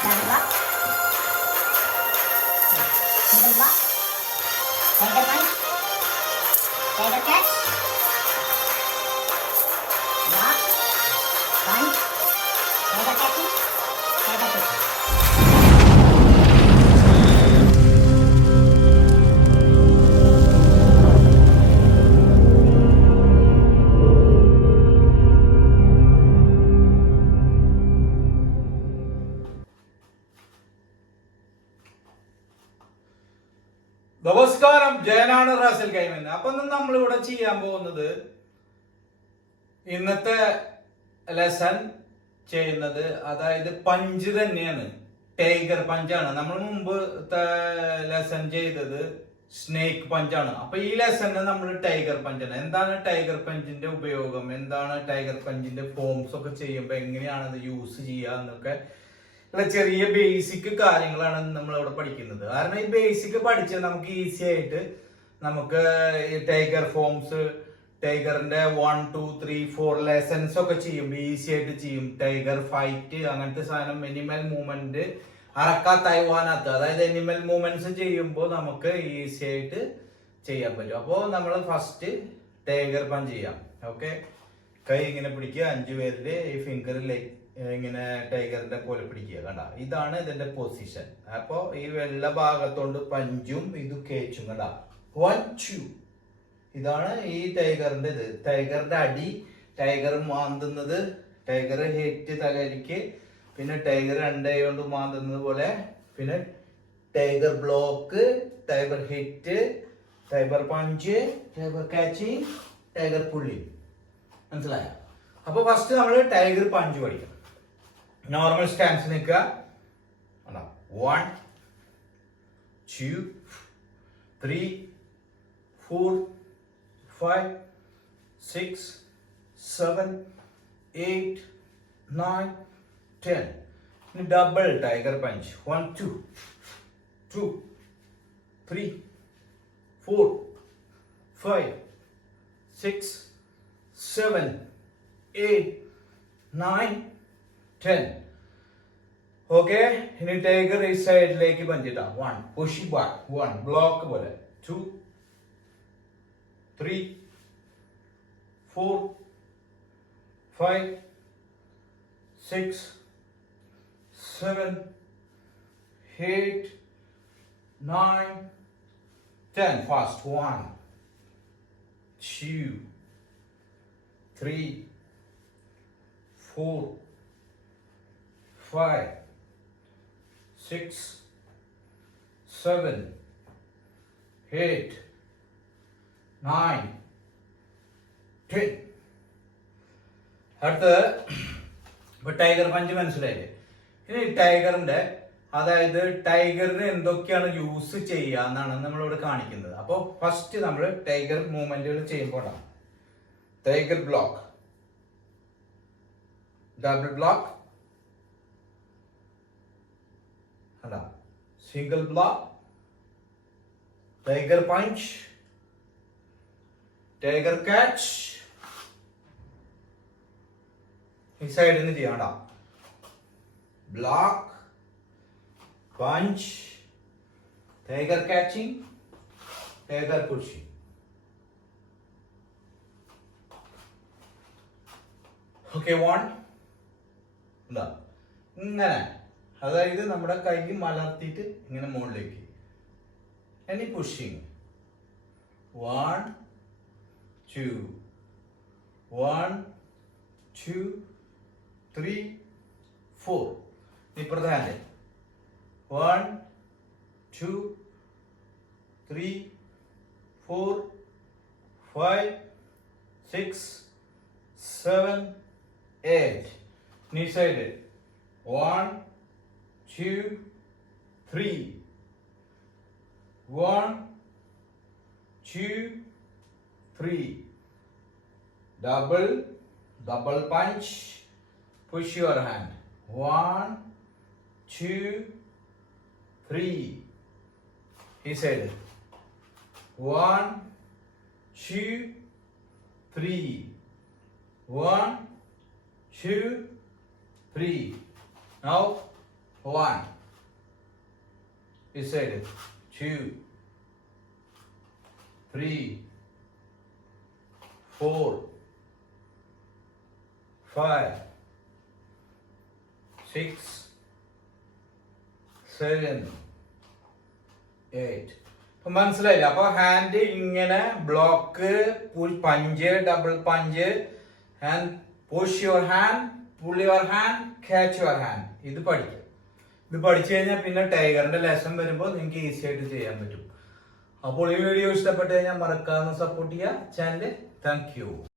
Double block. Single block. Tiger punch. Tiger catch. Block. Punch. Tiger catching. Tiger pushing. നമസ്കാരം, ജയനാണ് Ras al കൈമൻ. അപ്പൊ നമ്മളിവിടെ ചെയ്യാൻ പോകുന്നത് ഇന്നത്തെ ലെസൺ ചെയ്യുന്നത് അതായത് പഞ്ച് തന്നെയാണ്. ടൈഗർ പഞ്ചാണ്. നമ്മൾ മുമ്പ് ലെസൺ ചെയ്തത് സ്നേക്ക് പഞ്ചാണ്. അപ്പൊ ഈ ലെസണ് നമ്മൾ ടൈഗർ പഞ്ചാണ്. എന്താണ് ടൈഗർ പഞ്ചിന്റെ ഉപയോഗം, എന്താണ് ടൈഗർ പഞ്ചിന്റെ ഫോംസ് ഒക്കെ ചെയ്യുമ്പോൾ എങ്ങനെയാണ് അത് യൂസ് ചെയ്യുക എന്നൊക്കെ ചെറിയ ബേസിക് കാര്യങ്ങളാണ് നമ്മൾ ഇവിടെ പഠിക്കുന്നത്. കാരണം ഈ ബേസിക് പഠിച്ച് നമുക്ക് ഈസി ആയിട്ട് നമുക്ക് ഈ ടൈഗർ ഫോംസ്, ടൈഗറിന്റെ 1, 2, 3, 4 ലെസൺസ് ഒക്കെ ചെയ്യും, ഈസി ആയിട്ട് ചെയ്യും. ടൈഗർ ഫൈറ്റ് അങ്ങനത്തെ സാധനം, മിനിമൽ മൂവ്മെന്റ്, അറക്ക തൈവാനത്ത്, അതായത് അനിമൽ മൂവ്മെന്റ്സ് ചെയ്യുമ്പോൾ നമുക്ക് ഈസി ആയിട്ട് ചെയ്യാൻ പറ്റും. അപ്പോൾ നമ്മൾ ഫസ്റ്റ് ടൈഗർ പഞ്ച് ചെയ്യാം. ഓക്കെ, കൈ ഇങ്ങനെ പിടിക്കുക, 5 പേരില് ഈ ഫിംഗറിലേക്ക് ഇങ്ങനെ ടൈഗറിന്റെ പോലെ പിടിക്കുക. കണ്ട, ഇതാണ് ഇതിന്റെ പൊസിഷൻ. അപ്പൊ ഈ വെള്ള ഭാഗത്തോണ്ട് പഞ്ചും ഇത് കേച്ചും. കണ്ട, 1, 2. ഇതാണ് ഈ ടൈഗറിന്റെ ഇത്. ടൈഗറിന്റെ അടി, ടൈഗർ മാന്തുന്നത്, ടൈഗർ ഹെറ്റ് തലരിക്ക്, പിന്നെ ടൈഗർ രണ്ടേ കൊണ്ട് മാന്തുന്നത് പോലെ, പിന്നെ tiger block, tiger hit, tiger punch, tiger catching, tiger പുള്ളി. മനസ്സിലായ? അപ്പൊ ഫസ്റ്റ് നമ്മൾ ടൈഗർ പഞ്ച് പഠിക്കാം. നോർമൽ സ്റ്റാൻസ് നിൽക്കുക. 1, 2, 3, 4, 5, 6, 7, 8, 9, 10. Double tiger punch. 1, 2, 2, 3, 4, 5, 6, 7, 8, 9, 10. ഓക്കെ, ഇനി ടൈഗർ ഈ സൈഡിലേക്ക് പഞ്ചിട്ടാ. 1, പുഷ് ബാക്ക്. 1, ബ്ലോക്ക് പോലെ. 2, 3, 4, 5, 6, 7, 8, 9, 10. Fast. 1, 2, 3, 4, 5, 6, 7, 8, 9, 10. അടുത്തത് ഇപ്പൊ ടൈഗർ പഞ്ച് മനസ്സിലായില്ലേ? ഇനി ടൈഗറിന്റെ, അതായത് ടൈഗറിന് എന്തൊക്കെയാണ് യൂസ് ചെയ്യുക എന്നാണ് നമ്മളിവിടെ കാണിക്കുന്നത്. അപ്പോൾ ഫസ്റ്റ് നമ്മൾ ടൈഗർ മൂവ്മെന്റുകൾ ചെയ്യുമ്പോഴാണ് tiger block, double block, single block, tiger punch, tiger catch. ഈ സൈഡിൽ നിന്ന് ചെയ്യണ്ട. Block, punch, tiger catching, tiger pushing. Okay, 1. ഇങ്ങനെ, അതായത് നമ്മുടെ കൈ മലർത്തിയിട്ട് ഇങ്ങനെ മുകളിലേക്ക്. ഇനി പുഷിങ്. 1, 2, 1, 2, 3, 4. ഇപ്പുറത്തെ hand. 1, 2, 3, 4, 5, 6, 7, 8. Knee side. 1, 2, 3. 1, 2, 3. Double punch. Push your hand. 1, 2, 3. He said 1, 2, 3. 1, 2, 3. Now 1. This side. 2, 3, 4, 5, 6, 7, 8. അപ്പൊ മനസ്സിലായില്ല. അപ്പൊ ഹാൻഡ് ഇങ്ങനെ block, punch, double punch, hand push your hand, pull your hand, catch your hand. ഇത് പഠിക്കും. ഇത് പഠിച്ചു കഴിഞ്ഞാൽ പിന്നെ ടൈഗറിന്റെ ലെസൺ വരുമ്പോൾ നിങ്ങൾക്ക് ഈസി ആയിട്ട് ചെയ്യാൻ പറ്റും. അപ്പോൾ ഈ വീഡിയോ ഇഷ്ടപ്പെട്ട് കഴിഞ്ഞാൽ മറക്കാതെ സപ്പോർട്ട് ചെയ്യുക ചാനൽ. Thank you.